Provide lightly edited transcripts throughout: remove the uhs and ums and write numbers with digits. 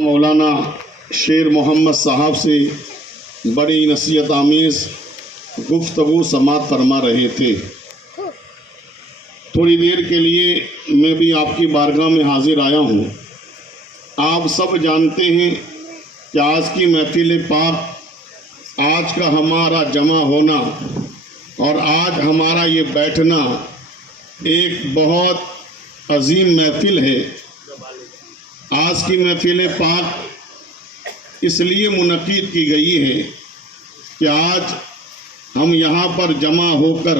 مولانا شیر محمد صاحب سے بڑی نصیحت آمیز گفتگو سماعت فرما رہے تھے۔ تھوڑی دیر کے لیے میں بھی آپ کی بارگاہ میں حاضر آیا ہوں۔ آپ سب جانتے ہیں کہ آج کی محفل پاک، آج کا ہمارا جمع ہونا اور آج ہمارا یہ بیٹھنا ایک بہت عظیم محفل ہے۔ آج کی محفل پاک اس لیے منعقد کی گئی ہے کہ آج ہم یہاں پر جمع ہو کر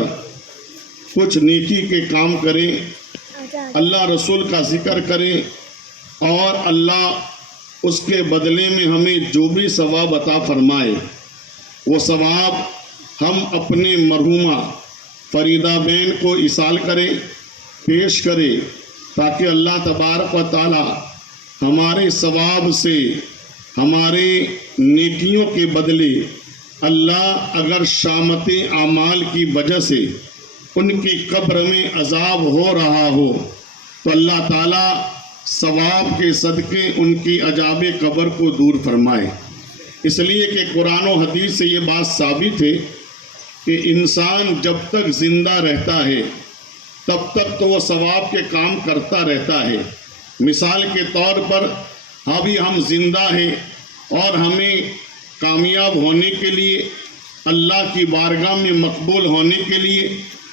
کچھ نیکی کے کام کریں، اللہ رسول کا ذکر کریں اور اللہ اس کے بدلے میں ہمیں جو بھی ثواب عطا فرمائے وہ ثواب ہم اپنے مرحومہ فریدہ بین کو ایصال کریں، پیش کریں، تاکہ اللہ تبارک و تعالی ہمارے ثواب سے، ہمارے نیکیوں کے بدلے اللہ اگر شامت اعمال کی وجہ سے ان کی قبر میں عذاب ہو رہا ہو تو اللہ تعالیٰ ثواب کے صدقے ان کی عذاب قبر کو دور فرمائے۔ اس لیے کہ قرآن و حدیث سے یہ بات ثابت ہے کہ انسان جب تک زندہ رہتا ہے تب تک تو وہ ثواب کے کام کرتا رہتا ہے۔ مثال کے طور پر ابھی ہم زندہ ہیں اور ہمیں کامیاب ہونے کے لیے، اللہ کی بارگاہ میں مقبول ہونے کے لیے،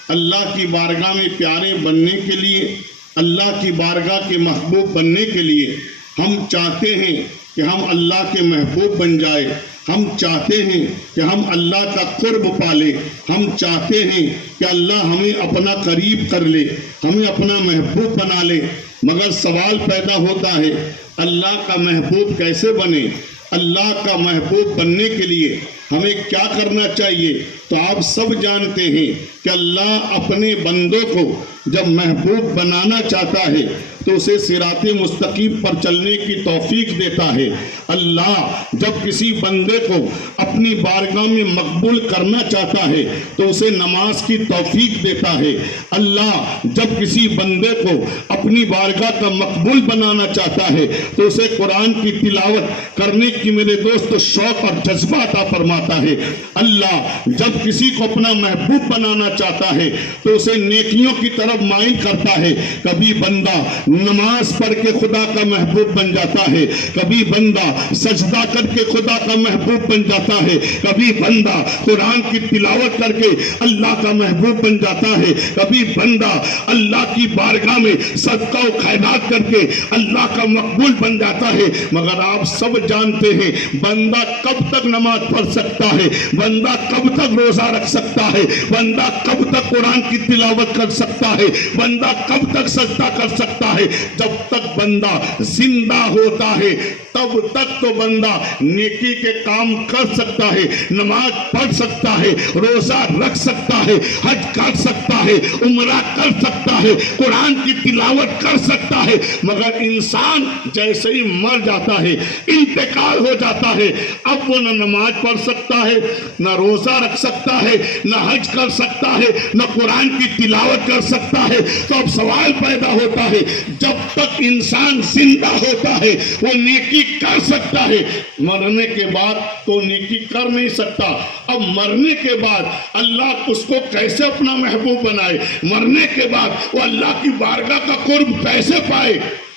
اللہ کی بارگاہ میں پیارے بننے کے لیے، اللہ کی بارگاہ کے محبوب بننے کے لیے ہم چاہتے ہیں کہ ہم اللہ کے محبوب بن جائے، ہم چاہتے ہیں کہ ہم اللہ کا قرب پالے، ہم چاہتے ہیں کہ اللہ ہمیں اپنا قریب کر لے، ہمیں اپنا محبوب بنا لے۔ مگر سوال پیدا ہوتا ہے اللہ کا محبوب کیسے بنے؟ اللہ کا محبوب بننے کے لیے ہمیں کیا کرنا چاہیے؟ تو آپ سب جانتے ہیں کہ اللہ اپنے بندوں کو جب محبوب بنانا چاہتا ہے تو اسے صراط مستقیم پر چلنے کی توفیق دیتا ہے۔ اللہ جب کسی بندے کو اپنی بارگاہ میں مقبول کرنا چاہتا ہے تو اسے نماز کی توفیق دیتا ہے۔ اللہ جب کسی بندے کو اپنی بارگاہ کا مقبول بنانا چاہتا ہے تو اسے قرآن کی تلاوت کرنے کی میرے دوست شوق اور جذبہ عطا فرماتا ہے۔ اللہ جب کسی کو اپنا محبوب بنانا چاہتا ہے تو اسے نیکیوں کی طرف مائل کرتا ہے۔ کبھی بندہ نماز پڑھ کے خدا کا محبوب بن جاتا ہے، کبھی بندہ سجدہ کر کے خدا کا محبوب بن جاتا ہے، کبھی بندہ قرآن کی تلاوت کر کے اللہ کا محبوب بن جاتا ہے، کبھی بندہ اللہ کی بارگاہ میں صدقہ و خیرات کر کے اللہ کا مقبول بن جاتا ہے۔ مگر آپ سب جانتے ہیں بندہ کب تک نماز پڑھ سکتا ہے، بندہ کب تک روزہ رکھ سکتا ہے، بندہ کب تک قرآن کی تلاوت کر سکتا ہے، بندہ کب تک سجدہ کر سکتا ہے؟ جب تک بندہ زندہ ہوتا ہے تب تک تو بندہ نیکی کے کام کر سکتا ہے، نماز پڑھ سکتا ہے، روزہ رکھ سکتا ہے، حج کر سکتا ہے، عمرہ کر سکتا ہے، قرآن کی تلاوت کر سکتا ہے۔ مگر انسان جیسے ہی مر جاتا ہے، انتقال ہو جاتا ہے، اب وہ نہ نماز پڑھ سکتا ہے، نہ روزہ رکھ سکتا ہے، نہ حج کر سکتا ہے، نہ قرآن کی تلاوت کر سکتا ہے۔ تو اب سوال پیدا ہوتا ہے جب تک انسان زندہ ہوتا ہے وہ نیکی کر سکتا ہے، مرنے کے بعد تو نیکی کر نہیں سکتا۔ اب مرنے کے بعد اللہ اس کو کیسے اپنا محبوب بنائے؟ مرنے کے بعد وہ اللہ کی بارگاہ کا قرب کیسے پائے؟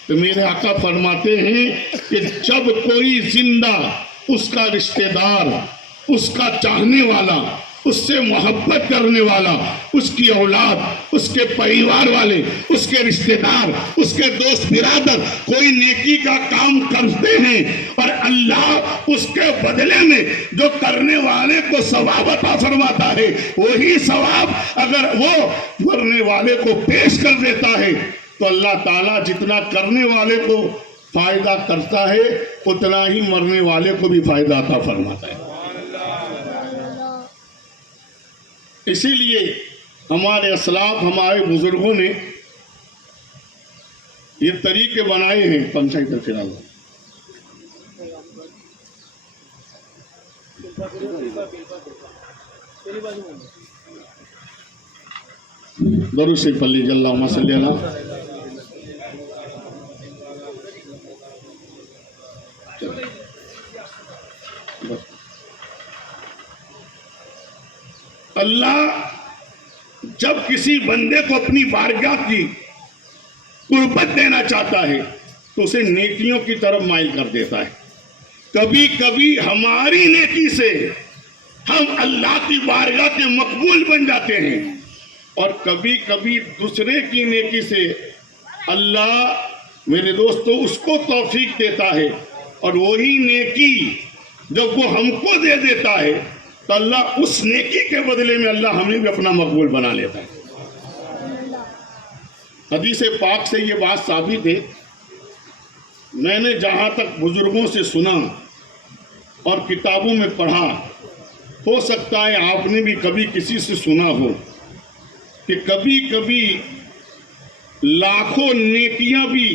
تو میرے آقا فرماتے ہیں کہ جب کوئی زندہ، اس کا رشتہ دار، اس کا چاہنے والا، اس سے محبت کرنے والا، اس کی اولاد، اس کے پریوار والے، اس کے رشتہ دار، اس کے دوست برادر کوئی نیکی کا کام کرتے ہیں اور اللہ اس کے بدلے میں جو کرنے والے کو ثواب عطا فرماتا ہے، وہی ثواب اگر وہ مرنے والے کو پیش کر دیتا ہے تو اللہ تعالیٰ جتنا کرنے والے کو فائدہ کرتا ہے اتنا ہی مرنے والے کو بھی فائدہ عطا فرماتا ہے۔ اسی لیے ہمارے اسلاف، ہمارے بزرگوں نے یہ طریقے بنائے ہیں۔ پنچائی طرف فی الحال درود شریف پڑھ لیجیے، اللہم صلی علی اللہ جب کسی بندے کو اپنی بارگاہ کی قربت دینا چاہتا ہے تو اسے نیکیوں کی طرف مائل کر دیتا ہے. کبھی کبھی ہماری نیکی سے ہم اللہ کی بارگاہ کے مقبول بن جاتے ہیں اور کبھی کبھی دوسرے کی نیکی سے اللہ میرے دوستو اس کو توفیق دیتا ہے اور وہی نیکی جب وہ ہم کو دے دیتا ہے تو اللہ اس نیکی کے بدلے میں اللہ ہمیں بھی اپنا مقبول بنا لیتا ہے. حدیث پاک سے یہ بات ثابت ہے. میں نے جہاں تک بزرگوں سے سنا اور کتابوں میں پڑھا، ہو سکتا ہے آپ نے بھی کبھی کسی سے سنا ہو کہ کبھی کبھی لاکھوں نیکیاں بھی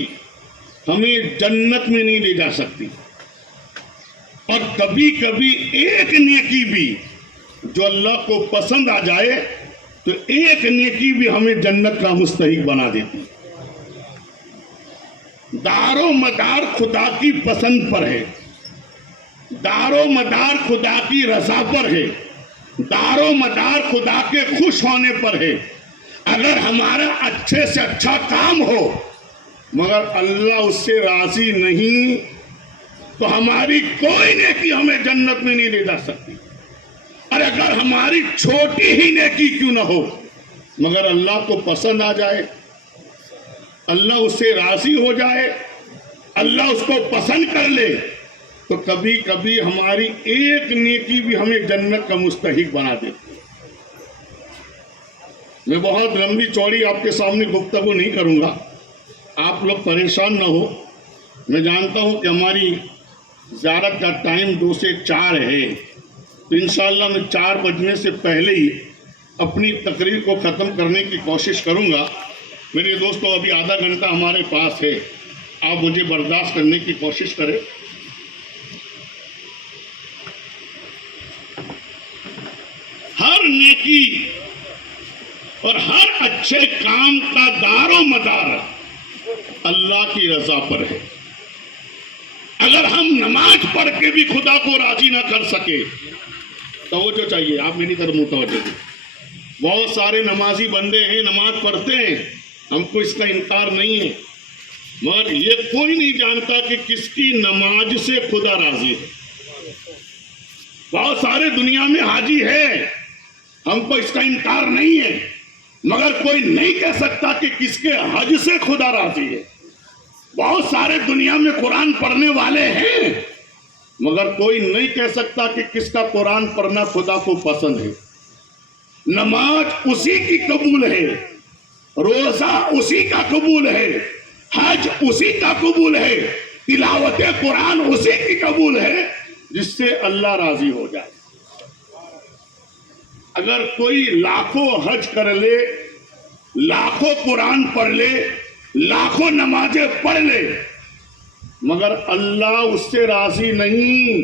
ہمیں جنت میں نہیں لے جا سکتی اور کبھی کبھی ایک نیکی بھی جو اللہ کو پسند آ جائے تو ایک نیکی بھی ہمیں جنت کا مستحق بنا دیتی. دار و مدار خدا کی پسند پر ہے، دار و مدار خدا کی رضا پر ہے، دار و مدار خدا کے خوش ہونے پر ہے. اگر ہمارا اچھے سے اچھا کام ہو مگر اللہ اس سے راضی نہیں تو ہماری کوئی نیکی ہمیں جنت میں نہیں لے جا سکتی. اور اگر ہماری چھوٹی ہی نیکی کیوں نہ ہو مگر اللہ کو پسند آ جائے، اللہ اس سے راضی ہو جائے، اللہ اس کو پسند کر لے تو کبھی کبھی ہماری ایک نیکی بھی ہمیں جنت کا مستحق بنا دیتی. میں بہت لمبی چوڑی آپ کے سامنے گفتگو نہیں کروں گا، آپ لوگ پریشان نہ ہو. میں جانتا ہوں کہ ہماری زیارت کا ٹائم 2 سے 4 ہے تو انشاءاللہ میں 4 بجنے سے پہلے ہی اپنی تقریر کو ختم کرنے کی کوشش کروں گا. میرے دوستو ابھی آدھا گھنٹہ ہمارے پاس ہے، آپ مجھے برداشت کرنے کی کوشش کریں. ہر نیکی اور ہر اچھے کام کا دار و مدار اللہ کی رضا پر ہے. اگر ہم نماز پڑھ کے بھی خدا کو راضی نہ کر سکے، توجہ چاہیے، آپ میری طرف متوجہ دیں. بہت سارے نمازی بندے ہیں، نماز پڑھتے ہیں، ہم کو اس کا انکار نہیں ہے، مگر یہ کوئی نہیں جانتا کہ کس کی نماز سے خدا راضی ہے. بہت سارے دنیا میں حاجی ہے، ہم کو اس کا انکار نہیں ہے، مگر کوئی نہیں کہہ سکتا کہ کس کے حج سے خدا راضی ہے. بہت سارے دنیا میں قرآن پڑھنے والے ہیں مگر کوئی نہیں کہہ سکتا کہ کس کا قرآن پڑھنا خدا کو پسند ہے. نماز اسی کی قبول ہے، روزہ اسی کا قبول ہے، حج اسی کا قبول ہے، تلاوت قرآن اسی کی قبول ہے جس سے اللہ راضی ہو جائے. اگر کوئی لاکھوں حج کر لے، لاکھوں قرآن پڑھ لے، لاکھوں نمازیں پڑھ لے مگر اللہ اس سے راضی نہیں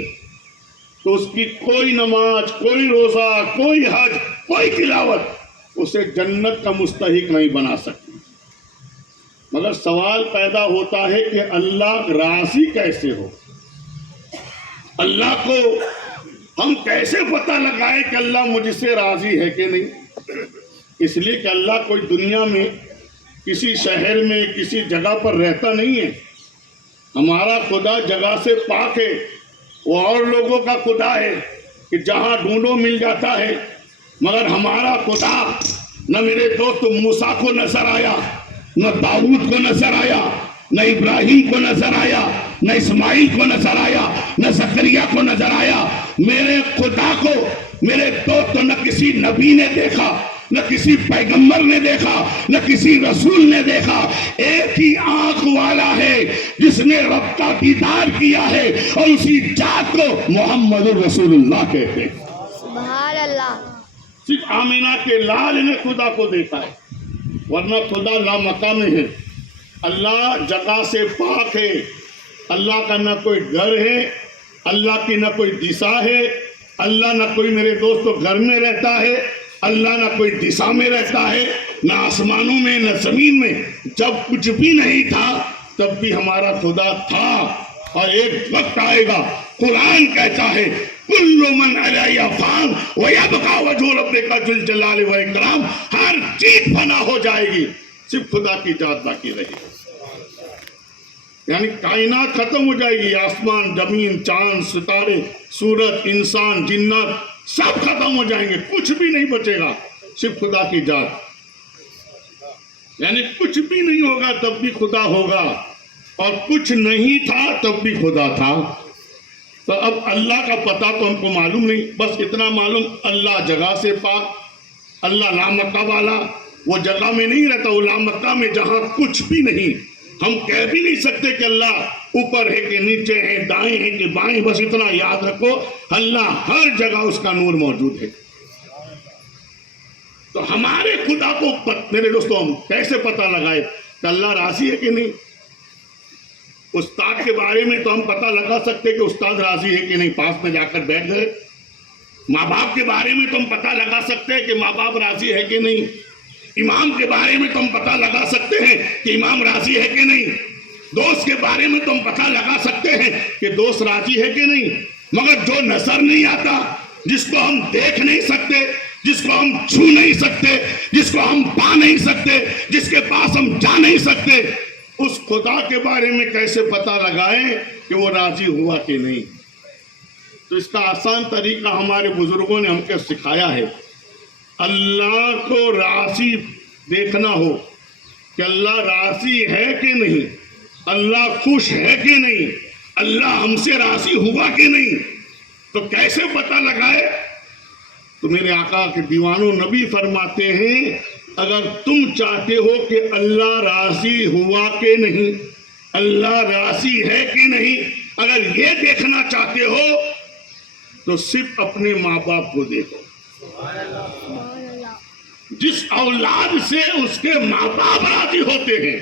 تو اس کی کوئی نماز، کوئی روزہ، کوئی حج، کوئی تلاوت اسے جنت کا مستحق نہیں بنا سکتی. مگر سوال پیدا ہوتا ہے کہ اللہ راضی کیسے ہو؟ اللہ کو ہم کیسے پتہ لگائے کہ اللہ مجھ سے راضی ہے کہ نہیں؟ اس لیے کہ اللہ کوئی دنیا میں کسی شہر میں کسی جگہ پر رہتا نہیں ہے. ہمارا خدا جگہ سے پاک ہے، وہ اور لوگوں کا خدا ہے کہ جہاں ڈھونڈو مل جاتا ہے. مگر ہمارا خدا نہ میرے دوست موسیٰ کو نظر آیا، نہ داؤد کو نظر آیا، نہ ابراہیم کو نظر آیا، نہ اسماعیل کو نظر آیا، نہ زکریا کو نظر آیا. میرے خدا کو میرے دوست نہ کسی نبی نے دیکھا، نہ کسی پیغمبر نے دیکھا، نہ کسی رسول نے دیکھا. ایک ہی آنکھ والا ہے جس نے رب کا دیدار کیا ہے اور اسی ذات کو محمد رسول اللہ کہتے ہیں. سبحان اللہ. صرف آمینہ کے لال نے خدا کو دیکھا ہے، ورنہ خدا لامقام ہے. اللہ جگہ سے پاک ہے، اللہ کا نہ کوئی گھر ہے، اللہ کی نہ کوئی دشا ہے، اللہ نہ کوئی میرے دوستو گھر میں رہتا ہے، اللہ نہ کوئی دشا میں رہتا ہے، نہ آسمانوں میں نہ زمین میں. جب کچھ بھی نہیں تھا تب بھی ہمارا خدا تھا اور ایک وقت آئے گا قرآن کہتا ہے کل من علیہ فان ویبقى وجہ ربک ذو الجلال والاکرام، ہر چیز فنا ہو جائے گی، صرف خدا کی ذات باقی رہے گی. یعنی کائنات ختم ہو جائے گی، آسمان، زمین، چاند، ستارے، سورج، انسان، جنات سب ختم ہو جائیں گے، کچھ بھی نہیں بچے گا، صرف خدا کی ذات. یعنی کچھ بھی نہیں ہوگا تب بھی خدا ہوگا، اور کچھ نہیں تھا تب بھی خدا تھا. تو اب اللہ کا پتہ تو ہم کو معلوم نہیں، بس اتنا معلوم اللہ جگہ سے پاک، اللہ لامکہ والا، وہ جگہ میں نہیں رہتا، وہ لامکہ میں جہاں کچھ بھی نہیں. ہم کہہ بھی نہیں سکتے کہ اللہ اوپر ہے کہ نیچے ہے، دائیں ہے کہ بائیں، بس اتنا یاد رکھو اللہ ہر جگہ اس کا نور موجود ہے. تو ہمارے خدا کو میرے دوستوں ہم کیسے پتہ لگائے کہ اللہ راضی ہے کہ نہیں؟ استاد کے بارے میں تو ہم پتہ لگا سکتے کہ استاد راضی ہے کہ نہیں، پاس میں جا کر بیٹھ گئے. ماں باپ کے بارے میں تو ہم پتہ لگا سکتے ہیں کہ ماں باپ راضی ہے کہ نہیں. امام کے بارے میں تو ہم پتہ لگا سکتے ہیں کہ امام راضی ہے کہ نہیں. دوست کے بارے میں تو ہم پتہ لگا سکتے ہیں کہ دوست راضی ہے کہ نہیں. مگر جو نظر نہیں آتا، جس کو ہم دیکھ نہیں سکتے، جس کو ہم چھو نہیں سکتے، جس کو ہم پا نہیں سکتے، جس کے پاس ہم جا نہیں سکتے، اس خدا کے بارے میں کیسے پتہ لگائیں کہ وہ راضی ہوا کہ نہیں؟ تو اس کا آسان طریقہ ہمارے بزرگوں نے ہم کو سکھایا ہے. اللہ کو راضی دیکھنا ہو کہ اللہ راضی ہے کہ نہیں، اللہ خوش ہے کہ نہیں، اللہ ہم سے راضی ہوا کہ نہیں. تو کیسے پتہ لگائے؟ تو میرے آقا کے دیوانوں نبی فرماتے ہیں اگر تم چاہتے ہو کہ اللہ راضی ہوا کہ نہیں، اللہ راضی ہے کہ نہیں، اگر یہ دیکھنا چاہتے ہو تو صرف اپنے ماں باپ کو دیکھو. جس اولاد سے اس کے ماں باپ راضی ہوتے ہیں،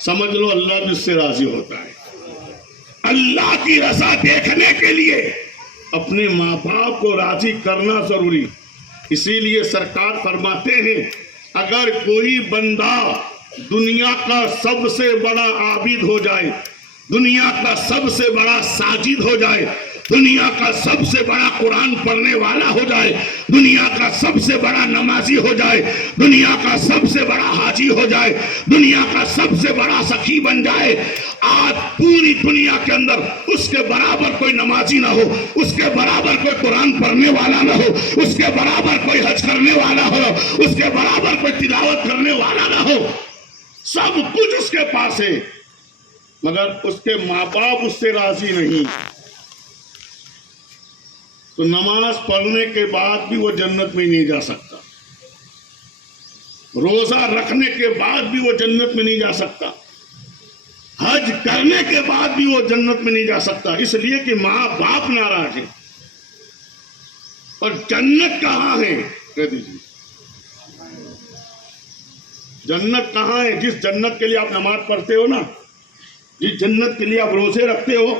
سمجھ لو اللہ بھی اس سے راضی ہوتا ہے. اللہ کی رضا دیکھنے کے لیے اپنے ماں باپ کو راضی کرنا ضروری. اسی لیے سرکار فرماتے ہیں اگر کوئی بندہ دنیا کا سب سے بڑا عابد ہو جائے، دنیا کا سب سے بڑا ساجد ہو جائے، دنیا کا سب سے بڑا قرآن پڑھنے والا ہو جائے، دنیا کا سب سے بڑا نمازی ہو جائے، دنیا کا سب سے بڑا حاجی ہو جائے، دنیا کا سب سے بڑا سخی بن جائے، آج پوری دنیا کے اندر اس کے برابر کوئی نمازی نہ ہو، اس کے برابر کوئی قرآن پڑھنے والا نہ ہو، اس کے برابر کوئی حج کرنے والا ہو، اس کے برابر کوئی تلاوت کرنے والا نہ ہو، سب کچھ اس کے پاس ہے، مگر اس کے ماں باپ اس سے راضی نہیں، تو نماز پڑھنے کے بعد بھی وہ جنت میں نہیں جا سکتا، روزہ رکھنے کے بعد بھی وہ جنت میں نہیں جا سکتا، حج کرنے کے بعد بھی وہ جنت میں نہیں جا سکتا، اس لیے کہ ماں باپ ناراض ہیں. اور جنت کہاں ہے؟ کہہ دیجیے جنت کہاں ہے؟ جس جنت کے لیے آپ نماز پڑھتے ہو نا، جس جنت کے لیے آپ روزے رکھتے ہو،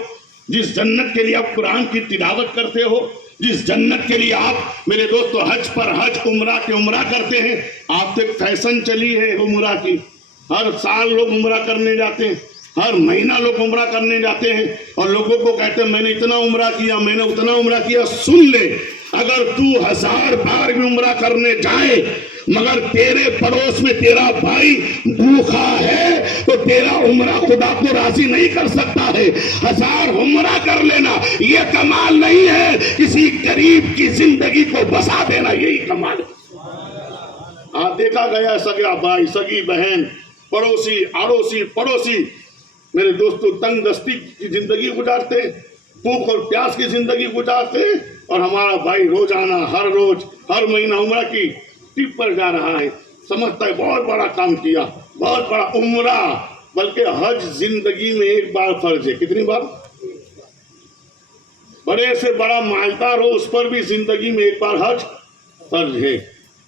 جس جنت کے لیے آپ قرآن کی تلاوت کرتے ہو، جس جنت کے لیے آپ میرے دوستو حج پر حج، عمرہ کے عمرہ کرتے ہیں. آپ تو ایک فیشن چلی ہے عمرہ کی، ہر سال لوگ عمرہ کرنے جاتے ہیں، ہر مہینہ لوگ عمرہ کرنے جاتے ہیں، اور لوگوں کو کہتے ہیں میں نے اتنا عمرہ کیا، میں نے اتنا عمرہ کیا. سن لے، اگر تو 1000 بار بھی عمرہ کرنے جائے مگر تیرے پڑوس میں تیرا بھائی بھوکا ہے تو تیرا عمرہ خدا کو راضی نہیں کر سکتا ہے. 1000 عمرہ کر لینا یہ کمال نہیں ہے، کسی غریب کی زندگی کو بسا دینا یہی کمال ہے. دیکھا گیا سگا بھائی، سگی بہن، پڑوسی، اڑوسی، پڑوسی میرے دوستو تنگ دستی کی زندگی گزارتے، بھوک اور پیاس کی زندگی گزارتے، اور ہمارا بھائی روزانہ ہر روز ہر مہینہ عمرہ کی ٹرپ پر جا رہا ہے، سمجھتا ہے بہت بڑا کام کیا، بہت بڑا عمرہ. بلکہ حج زندگی میں ایک بار فرض ہے. کتنی بار؟ بڑے سے بڑا مالدار ہو اس پر بھی زندگی میں ایک بار حج فرض ہے.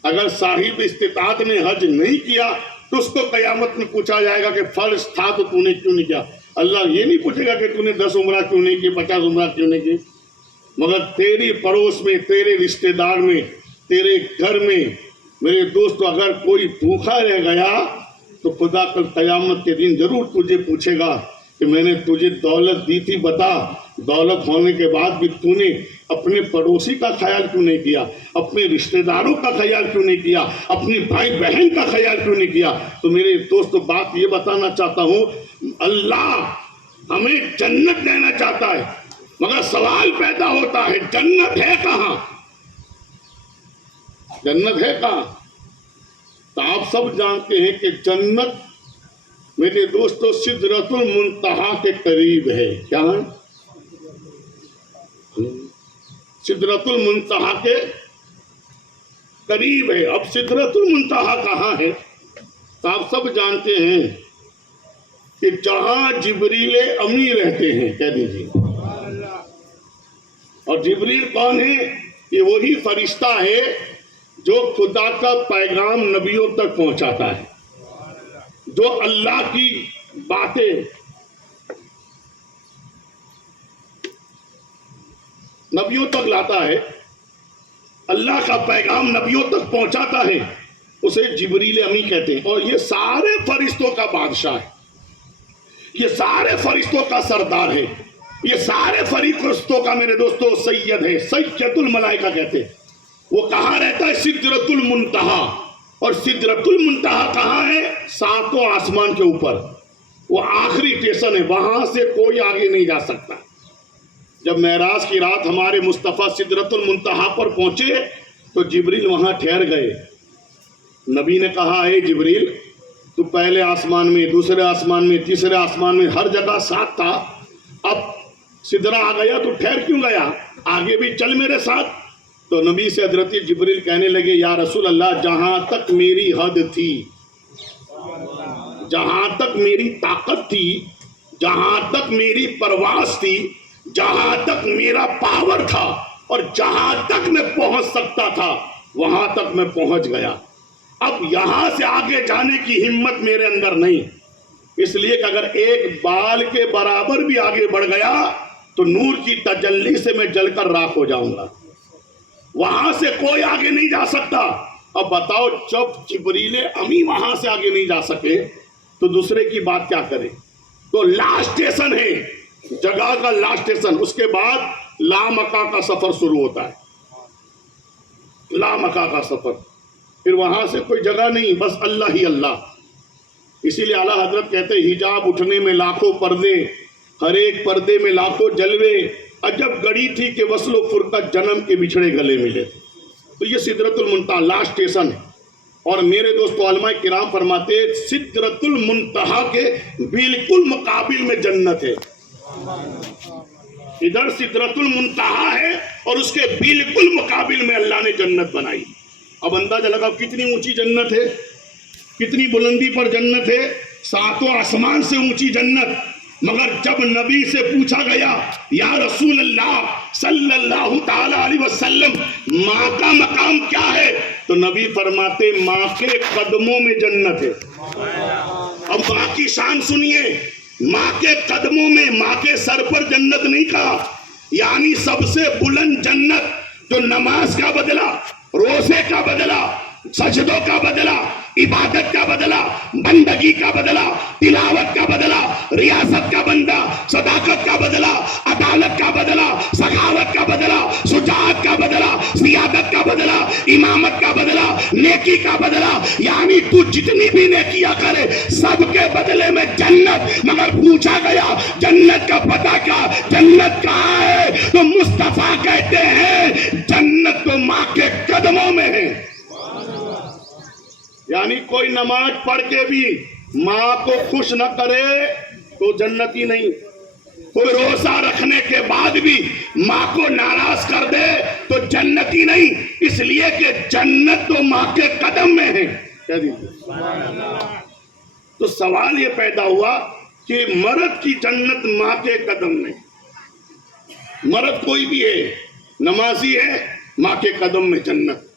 اگر صاحب استطاعت نے حج نہیں کیا تو اس کو قیامت میں پوچھا جائے گا کہ فرض تھا تو تو نے کیوں نہیں کیا. اللہ یہ نہیں پوچھے گا کہ تو نے 10 عمرہ کیوں نہیں کی، 50 عمرہ کیوں نہیں کی. مگر تیری پڑوس میں، تیرے رشتہ دار میں، تیرے گھر میں میرے دوست اگر کوئی بھوکا رہ گیا تو خدا کل قیامت کے دن ضرور تجھے پوچھے گا کہ میں نے تجھے دولت دی تھی، بتا دولت ہونے کے بعد بھی تو نے اپنے پڑوسی کا خیال کیوں نہیں کیا، اپنے رشتہ داروں کا خیال کیوں نہیں کیا، اپنی بھائی بہن کا خیال کیوں نہیں کیا؟ تو میرے دوستو بات یہ بتانا چاہتا ہوں، اللہ ہمیں جنت دینا چاہتا ہے، مگر سوال پیدا ہوتا ہے جنت ہے کہاں؟ جنت ہے کہاں؟ تو آپ سب جانتے ہیں کہ جنت میرے دوستو سدرۃ المنتہا کے قریب ہے۔ کیا ہے؟ سدرۃ المنتہا کے قریب ہے۔ اب سدرۃ المنتہا کہاں ہے؟ تو آپ سب جانتے ہیں کہ جہاں جبریل امی رہتے ہیں، کہہ دیجیے۔ اور جبریل کون ہے؟ یہ وہی فرشتہ ہے جو خدا کا پیغام نبیوں تک پہنچاتا ہے، جو اللہ کی باتیں نبیوں تک لاتا ہے، اللہ کا پیغام نبیوں تک پہنچاتا ہے، اسے جبریل امی کہتے ہیں۔ اور یہ سارے فرشتوں کا بادشاہ ہے، یہ سارے فرشتوں کا سردار ہے، یہ سارے فرشتوں کا میرے دوستو سید ہے، سید الملائکہ کہتے ہیں۔ وہ کہاں رہتا ہے؟ سدرۃ المنتہا۔ اور سدرۃ المنتہا کہاں ہے؟ ساتوں آسمان کے اوپر، وہ آخری اسٹیشن ہے، وہاں سے کوئی آگے نہیں جا سکتا۔ جب معراج کی رات ہمارے مصطفیٰ سدرۃ المنتہا پر پہنچے تو جبریل وہاں ٹھہر گئے۔ نبی نے کہا اے جبریل، تو پہلے آسمان میں، دوسرے آسمان میں، تیسرے آسمان میں، ہر جگہ ساتھ تھا، اب سدرہ آ گیا تو ٹھہر کیوں گیا؟ آگے بھی چل میرے ساتھ۔ تو نبی سے حضرت جبریل کہنے لگے یا رسول اللہ، جہاں تک میری حد تھی، جہاں تک میری طاقت تھی، جہاں تک میری پرواز تھی، جہاں تک میرا پاور تھا، اور جہاں تک میں پہنچ سکتا تھا وہاں تک میں پہنچ گیا۔ اب یہاں سے آگے جانے کی ہمت میرے اندر نہیں، اس لیے کہ اگر ایک بال کے برابر بھی آگے بڑھ گیا تو نور کی تجلی سے میں جل کر راکھ ہو جاؤں گا، وہاں سے کوئی آگے نہیں جا سکتا۔ اب بتاؤ، جب جبریل امی وہاں سے آگے نہیں جا سکے تو دوسرے کی بات کیا کرے؟ تو لاسٹ اسٹیشن ہے، جگہ کا لاسٹ اسٹیشن، اس کے بعد لامکہ کا سفر شروع ہوتا ہے، لامکہ کا سفر، پھر وہاں سے کوئی جگہ نہیں، بس اللہ ہی اللہ۔ اسی لیے اعلیٰ حضرت کہتے ہیں حجاب اٹھنے میں لاکھوں پردے، ہر ایک پردے میں لاکھوں جلوے، عجب گڑی تھی کہ وصل و فرقت جنم کے بچھڑے گلے ملے۔ تو یہ سدرۃ المنتہا لاسٹ اسٹیشن ہے۔ اور میرے دوستو علماء کرام فرماتے ہیں سدرۃ المنتہا کے بالکل مقابل میں جنت ہے۔ ادھر سدرۃ المنتہا ہے اور اس کے بالکل مقابل میں اللہ نے جنت بنائی۔ اب اندازہ لگا کتنی اونچی جنت ہے، کتنی بلندی پر جنت ہے، ساتوں آسمان سے اونچی جنت۔ مگر جب نبی سے پوچھا گیا یا رسول اللہ صلی اللہ تعالی علیہ وسلم ماں کا مقام کیا ہے، تو نبی فرماتے ماں کے قدموں میں جنت ہے۔ اب ماں کی شان سنیے، ماں کے قدموں میں، ماں کے سر پر جنت نہیں کہا، یعنی سب سے بلند جنت جو نماز کا بدلہ، روزے کا بدلہ، سجدوں کا بدلہ، عبادت کا بدلہ، بندگی کا بدلہ، تلاوت کا بدلہ، ریاست کا بندہ، صداقت کا بدلہ، عدالت کا بدلہ، سخاوت کا بدلہ، شجاعت کا بدلہ، سیادت کا بدلہ، امامت کا بدلہ، نیکی کا بدلہ، یعنی تو جتنی بھی نیکیاں کرے سب کے بدلے میں جنت۔ مگر پوچھا گیا جنت کا پتہ کیا، جنت کہاں ہے، تو مصطفیٰ کہتے ہیں جنت تو ماں کے قدموں میں ہے۔ یعنی کوئی نماز پڑھ کے بھی ماں کو خوش نہ کرے تو جنتی نہیں، کوئی روزہ رکھنے کے بعد بھی ماں کو ناراض کر دے تو جنتی نہیں، اس لیے کہ جنت تو ماں کے قدم میں ہے۔ تو سوال یہ پیدا ہوا کہ مرد کی جنت ماں کے قدم میں، مرد کوئی بھی ہے، نمازی ہے ماں کے قدم میں جنت،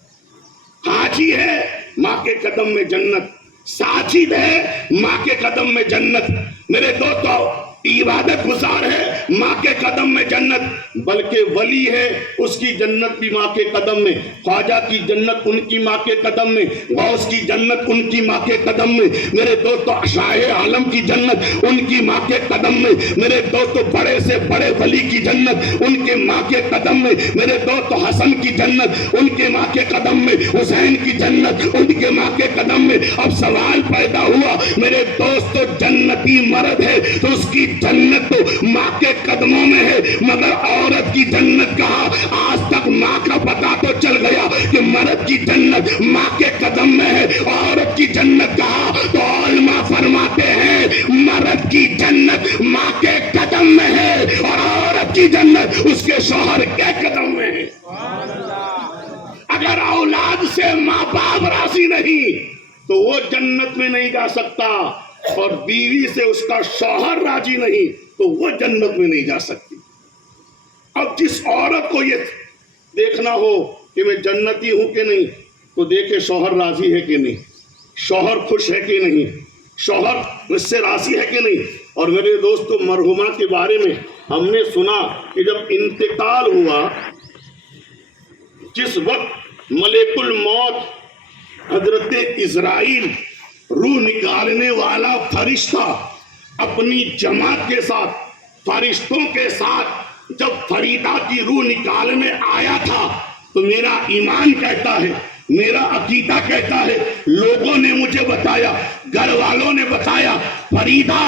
حاجی ہے ماں کے قدم میں جنت، ساجد ہے ماں کے قدم میں جنت، میرے دوستو عبادت گزار ہے ماں کے قدم میں جنت، بلکہ ولی ہے اس کی جنت بھی ماں کے قدم میں، خواجہ کی جنت ان کی ماں کے قدم میں، غوث کی جنت ان کی ماں کے قدم میں، میرے دوستو شاہ عالم کی جنت ان کی ماں کے قدم میں، میرے دوستو بڑے سے بڑے ولی کی جنت ان کے ماں کے قدم میں، میرے دوستو حسن کی جنت ان کے ماں کے قدم میں، حسین کی جنت ان کے ماں کے قدم میں۔ اب سوال پیدا ہوا میرے دوستو جنتی مرد ہے تو اس کی جنت تو ماں کے قدموں میں ہے، مگر عورت کی جنت کہاں؟ آج تک ماں کا پتہ تو چل گیا کہ مرد کی جنت ماں کے قدم میں ہے، عورت کی جنت کہاں؟ تو علماء فرماتے ہیں مرد کی جنت ماں کے قدم میں ہے اور عورت کی جنت اس کے شوہر کے قدم میں ہے۔ اگر اولاد سے ماں باپ راضی نہیں تو وہ جنت میں نہیں جا سکتا، اور بیوی سے اس کا شوہر راضی نہیں تو وہ جنت میں نہیں جا سکتی۔ اب جس عورت کو یہ دیکھنا ہو کہ میں جنتی ہوں کہ نہیں تو دیکھے شوہر راضی ہے کہ نہیں، شوہر خوش ہے کہ نہیں، شوہر مجھ سے راضی ہے کہ نہیں۔ اور میرے دوستو مرحومہ کے بارے میں ہم نے سنا کہ جب انتقال ہوا، جس وقت ملک الموت حضرت اسرائیل روح نکالنے والا فرشتہ اپنی جماعت کے ساتھ، فرشتوں کے ساتھ جب فریدہ کی روح نکالنے آیا تھا تو میرا ایمان کہتا ہے، میرا عقیدہ کہتا ہے، لوگوں نے مجھے بتایا، گھر والوں نے بتایا، فریدہ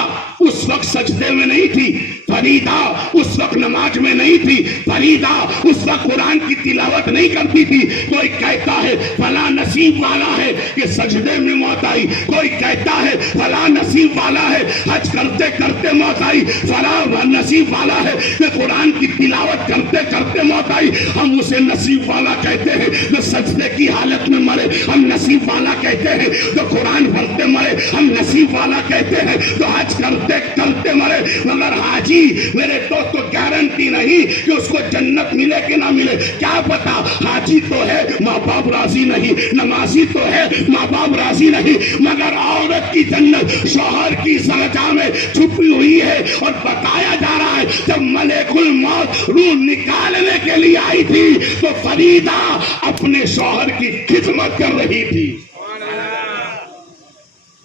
اس وقت سجدے میں نہیں تھی، فریدہ اس وقت نماز میں نہیں تھی، فریدہ اس وقت قرآن کی تلاوت نہیں کرتی تھی۔ کوئی کہتا ہے فلاں نصیب والا ہے کہ سجدے میں موت آئی، کوئی کہتا ہے فلاں نصیب والا ہے حج کرتے کرتے موت آئی، فلاں نصیب والا ہے کہ قرآن کی تلاوت کرتے کرتے موت آئی۔ ہم اسے نصیب والا کہتے ہیں جو سجدے کی حالت میں مرے، ہم نصیب والا کہتے ہیں جو قرآن پڑھتے مرے، ہم نصیب والا کہتے ہیں جو حج کرتے کرتے مرے۔ مگر حاجی میرے دوست کو گارنٹی نہیں کہ اس کو جنت ملے کہ نہ ملے، کیا پتا؟ حاجی تو ہے ماں باپ راضی نہیں، نمازی تو ہے ماں باپ راضی نہیں، مگر عورت کی جنت شوہر کی سرجا میں چھپی ہوئی ہے۔ اور بتایا جا رہا ہے جب ملک الموت روح نکالنے کے لیے آئی تھی تو فریدہ اپنے شوہر کی خدمت کر رہی تھی۔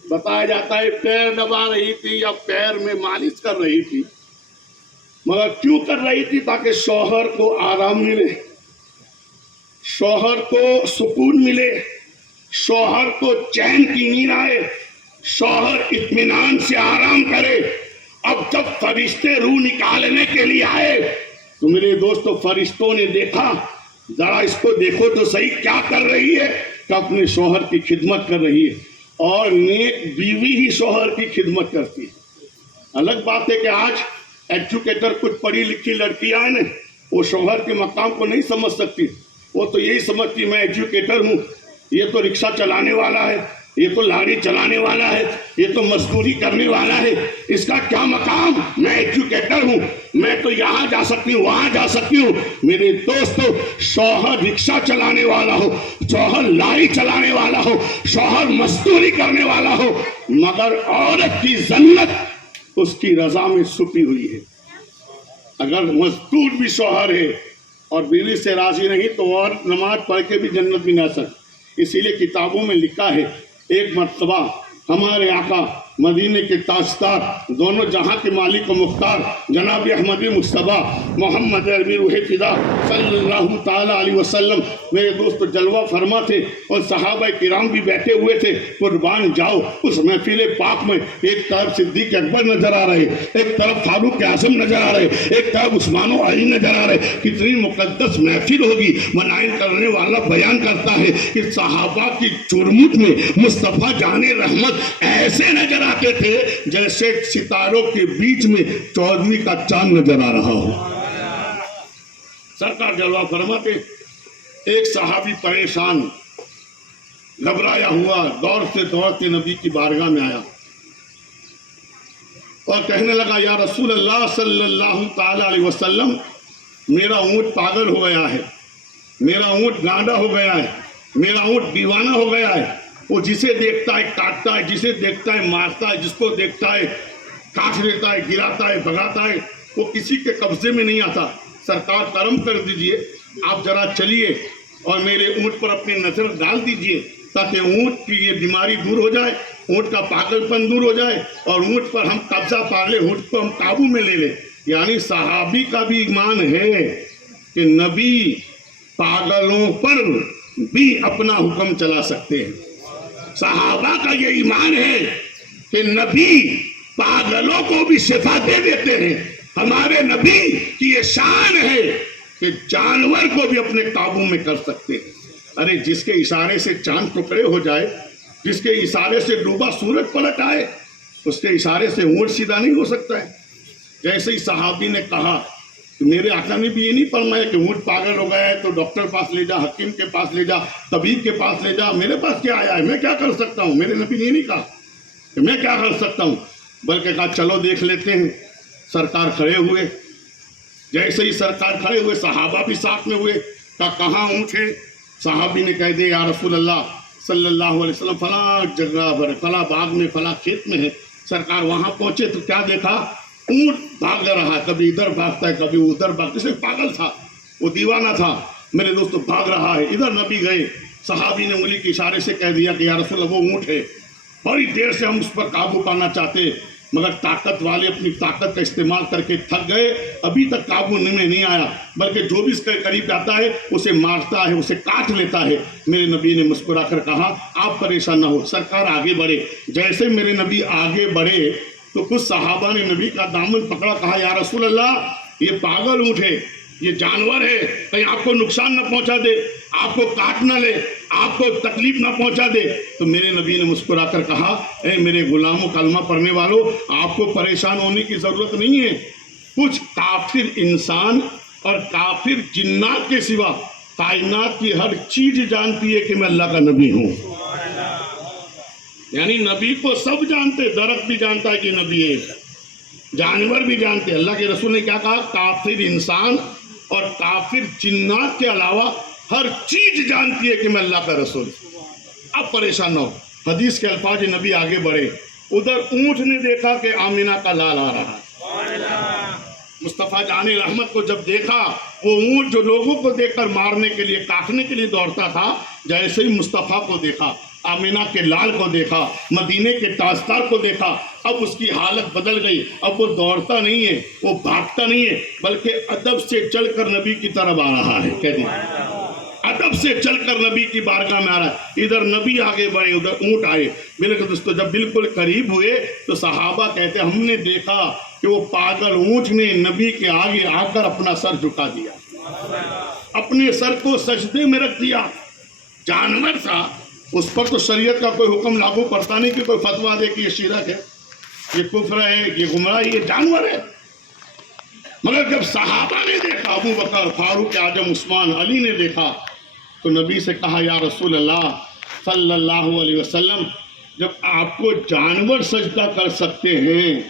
بتایا جاتا ہے پیر دبا رہی تھی یا پیر میں مالش کر رہی تھی، مگر کیوں کر رہی تھی؟ تاکہ شوہر کو آرام ملے، شوہر کو سکون ملے، شوہر کو چین کی نیند آئے، شوہر اطمینان سے آرام کرے۔ اب جب فرشتے روح نکالنے کے لیے آئے تو میرے دوستو فرشتوں نے دیکھا، ذرا اس کو دیکھو تو صحیح کیا کر رہی ہے، کہ اپنے شوہر کی خدمت کر رہی ہے۔ اور نیک بیوی ہی شوہر کی خدمت کرتی ہے۔ الگ بات ہے کہ آج ایجوکیٹر کچھ پڑھی لکھی لڑکیاں ہیں نا، وہ شوہر کے مقام کو نہیں سمجھ سکتی، وہ تو یہی سمجھتی میں ایجوکیٹر ہوں، یہ تو رکشہ چلانے والا ہے، یہ تو لاڑی چلانے والا ہے، یہ تو مزدوری کرنے والا ہے، اس کا کیا مقام؟ میں ایجوکیٹر ہوں، میں تو یہاں جا سکتی ہوں، وہاں جا سکتی ہوں۔ میرے دوستو شوہر رکشہ چلانے والا ہو، شوہر لاڑی چلانے والا ہو، شوہر مزدوری کرنے والا ہو، مگر عورت کی جنت اس کی رضا میں چھپی ہوئی ہے۔ اگر مزدور بھی شوہر ہے اور بیوی سے راضی نہیں تو اور نماز پڑھ کے بھی جنت میں نہ سکے۔ اسی لیے کتابوں میں لکھا ہے ایک مرتبہ ہمارے آقا مدینے کے تاجدار، دونوں جہاں کے مالک و مختار جناب احمد مصطفیٰ محمد عربی روح فدا صلی اللہ تعالیٰ علیہ وسلم میرے دوست جلوہ فرما تھے، اور صحابہ کرام بھی بیٹھے ہوئے تھے۔ قربان جاؤ اس محفل پاک میں ایک طرف صدیق اکبر نظر آ رہے، ایک طرف فاروق اعظم نظر آ رہے، ایک طرف عثمان و علی نظر آ رہے۔ کتنی مقدس محفل ہوگی۔ منائن کرنے والا بیان کرتا ہے کہ صحابہ کی چرمٹ میں مصطفیٰ جان رحمت ایسے نظر آتے تھے جیسے ستاروں کے بیچ میں 14ویں کا چاند نظر آ رہا ہو۔ سرکار جلوہ فرماتے ایک صحابی پریشان گھبرایا ہوا دوڑتے نبی کی بارگاہ میں آیا اور کہنے لگا یا رسول اللہ صلی اللہ تعالی علیہ وسلم، میرا اونٹ پاگل ہو گیا ہے، میرا اونٹ گانڈا ہو گیا ہے، میرا اونٹ دیوانہ ہو گیا ہے، وہ جسے دیکھتا ہے کاٹتا ہے، جسے دیکھتا ہے مارتا ہے، جس کو دیکھتا ہے کاٹ دیتا ہے، گراتا ہے، بھگاتا ہے۔ وہ کسی کے قبضے میں نہیں آتا. سرکار کرم کر دیجئے, آپ ذرا چلیے اور میرے اونٹ پر اپنی نظر ڈال دیجئے تاکہ اونٹ کی یہ بیماری دور ہو جائے, اونٹ کا پاگل پن دور ہو جائے اور اونٹ پر ہم قبضہ پا لیں, اونٹ کو ہم قابو میں لے لیں. یعنی صحابی کا بھی ایمان ہے کہ نبی پاگلوں پر بھی اپنا حکم چلا سکتے ہیں. صحابہ کا یہ ایمان ہے کہ نبی پاگلوں کو بھی شفا دے دیتے ہیں. ہمارے نبی کی یہ شان ہے کہ جانور کو بھی اپنے قابو میں کر سکتے ہیں. ارے جس کے اشارے سے چاند ٹکڑے ہو جائے, جس کے اشارے سے ڈوبا سورج پلٹ آئے, اس کے اشارے سے اونٹ سیدھا نہیں ہو سکتا ہے. جیسے ہی صحابی نے کہا, میرے آقا نے بھی یہ نہیں فرمایا کہ اونٹ پاگل ہو گیا ہے تو ڈاکٹر پاس لے جا, حکیم کے پاس لے جا, طبیب کے پاس لے جا, میرے پاس کیا آیا ہے, میں کیا کر سکتا ہوں. میرے نبی نے نہیں کہا کہ میں کیا کر سکتا ہوں, بلکہ کہا چلو دیکھ لیتے ہیں. سرکار کھڑے ہوئے, جیسے ہی سرکار کھڑے ہوئے صحابہ بھی ساتھ میں ہوئے. کہا کہاں اونٹ ہے؟ صحابی نے کہہ دیا یا رسول اللہ صلی اللہ علیہ وسلم فلاں جگہ پر, فلاں باغ میں, فلاں کھیت میں ہے. سرکار وہاں پہنچے تو کیا دیکھا, اونٹ بھاگ رہا ہے, کبھی ادھر بھاگتا ہے کبھی ادھر بھاگتا, جیسے پاگل تھا, وہ دیوانہ تھا. میرے دوستو بھاگ رہا ہے. ادھر نبی گئے, صحابی نے انگلی کے اشارے سے کہہ دیا کہ یا رسول اللہ وہ اونٹ ہے. بڑی دیر سے ہم اس پر قابو پانا چاہتے, مگر طاقت والے اپنی طاقت کا استعمال کر کے تھک گئے, ابھی تک قابو میں نہیں آیا, بلکہ جو بھی اس کے قریب آتا ہے اسے مارتا ہے, اسے کاٹ لیتا ہے. میرے نبی نے مسکرا کر کہا آپ پریشان نہ ہو. سرکار آگے بڑھے. جیسے میرے نبی آگے بڑھے تو کچھ صحابہ نے نبی کا دامن پکڑا, کہا یا رسول اللہ یہ پاگل اونٹ ہے, یہ جانور ہے, کہیں آپ کو نقصان نہ پہنچا دے, آپ کو کاٹ نہ لے, آپ کو تکلیف نہ پہنچا دے. تو میرے نبی نے مسکرا کر کہا اے میرے غلاموں کلمہ پڑھنے والوں, آپ کو پریشان ہونے کی ضرورت نہیں ہے. کچھ کافر انسان اور کافر جنات کے سوا کائنات کی ہر چیز جانتی ہے کہ میں اللہ کا نبی ہوں. یعنی نبی کو سب جانتے, درخت بھی جانتا ہے کہ نبی ہے, جانور بھی جانتے. اللہ کے رسول نے کیا کہا, کافر انسان اور کافر جنات کے علاوہ ہر چیز جانتی ہے کہ میں اللہ کا رسول. اب پریشان نہ ہو. حدیث کے الفاظ نبی آگے بڑھے, ادھر اونٹ نے دیکھا کہ آمینہ کا لال آ رہا ہے. مصطفیٰ جان رحمت کو جب دیکھا, وہ اونٹ جو لوگوں کو دیکھ کر مارنے کے لیے, کاٹنے کے لیے دوڑتا تھا, جیسے ہی مصطفیٰ کو دیکھا, آمینہ کے لال کو دیکھا, مدینے کے تاجدار کو دیکھا, اب اس کی حالت بدل گئی. اب وہ دوڑتا نہیں ہے, وہ بھاگتا نہیں ہے, بلکہ ادب سے چل کر نبی کی طرف آ رہا ہے. کہہ دیں ادب سے چل کر نبی کی بارگاہ میں آ رہا ہے. ادھر نبی آگے بڑھے, ادھر اونٹ آئے. میرے دوستو جب بالکل قریب ہوئے تو صحابہ کہتے ہم نے دیکھا کہ وہ پاگل اونٹ نے نبی کے آگے آ کر اپنا سر جھکا دیا, اپنے سر کو سجدے میں رکھ دیا. جانور تھا, اس پر تو شریعت کا کوئی حکم لاگو پڑتا نہیں کہ کوئی فتویٰ دے کہ یہ شرک ہے, یہ کفر ہے, یہ گمراہی, یہ جانور ہے. مگر جب صحابہ نے دیکھا, ابو بکر, فاروق اعظم, عثمان, علی نے دیکھا, تو نبی سے کہا یا رسول اللہ صلی اللہ علیہ وسلم جب آپ کو جانور سجدہ کر سکتے ہیں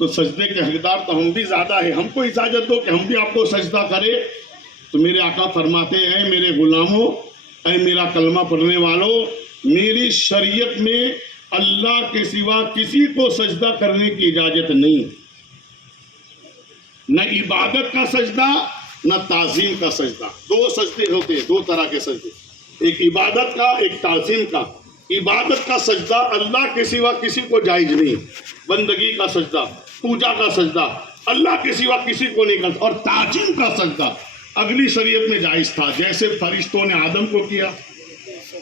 تو سجدے کے حقدار تو ہم بھی زیادہ ہیں, ہم کو اجازت دو کہ ہم بھی آپ کو سجدہ کریں. تو میرے آقا فرماتے ہیں میرے غلاموں, اے میرا کلمہ پڑھنے والوں, میری شریعت میں اللہ کے سوا کسی کو سجدہ کرنے کی اجازت نہیں. نہ عبادت کا سجدہ نہ تعظیم کا سجدہ. دو سجدے ہوتے ہیں, دو طرح کے سجدے, ایک عبادت کا, ایک تعظیم کا. عبادت کا سجدہ اللہ کے سوا کسی کو جائز نہیں, بندگی کا سجدہ, پوجا کا سجدہ اللہ کے سوا کسی کو نہیں کرتا. اور تعظیم کا سجدہ اگلی شریعت میں جائز تھا, جیسے فرشتوں نے آدم کو کیا,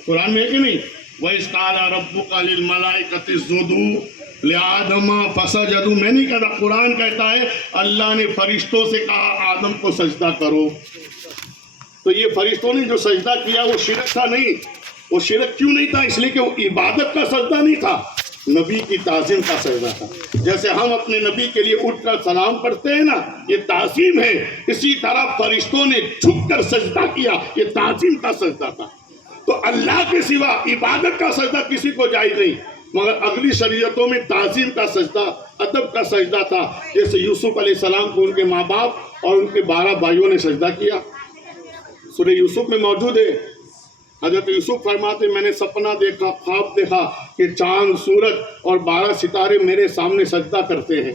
قرآن میں ہے کہ نہیں, وَإِذْ قَالَ رَبُّكَ لِلْمَلَائِكَةِ اسْجُدُوا لِآدَمَ فَسَجَدُوا. میں نہیں کہتا, قرآن کہتا ہے اللہ نے فرشتوں سے کہا آدم کو سجدہ کرو. تو یہ فرشتوں نے جو سجدہ کیا وہ شرک تھا نہیں. وہ شرک کیوں نہیں تھا؟ اس لیے کہ وہ عبادت کا سجدہ نہیں تھا, نبی کی تعظیم کا سجدہ تھا. جیسے ہم اپنے نبی کے لیے اٹھ کر سلام پڑھتے ہیں نا, یہ تعظیم ہے, اسی طرح فرشتوں نے جھک کر سجدہ کیا, یہ تعظیم کا سجدہ تھا. تو اللہ کے سوا عبادت کا سجدہ کسی کو جائز نہیں, مگر اگلی شریعتوں میں تعظیم کا سجدہ, ادب کا سجدہ تھا. جیسے یوسف علیہ السلام کو ان کے ماں باپ اور ان کے 12 بھائیوں نے سجدہ کیا, سورہ یوسف میں موجود ہے. حضرت یوسف فرماتے میں نے سپنا دیکھا, خواب دیکھا کہ چاند, سورج اور 12 ستارے میرے سامنے سجدہ کرتے ہیں.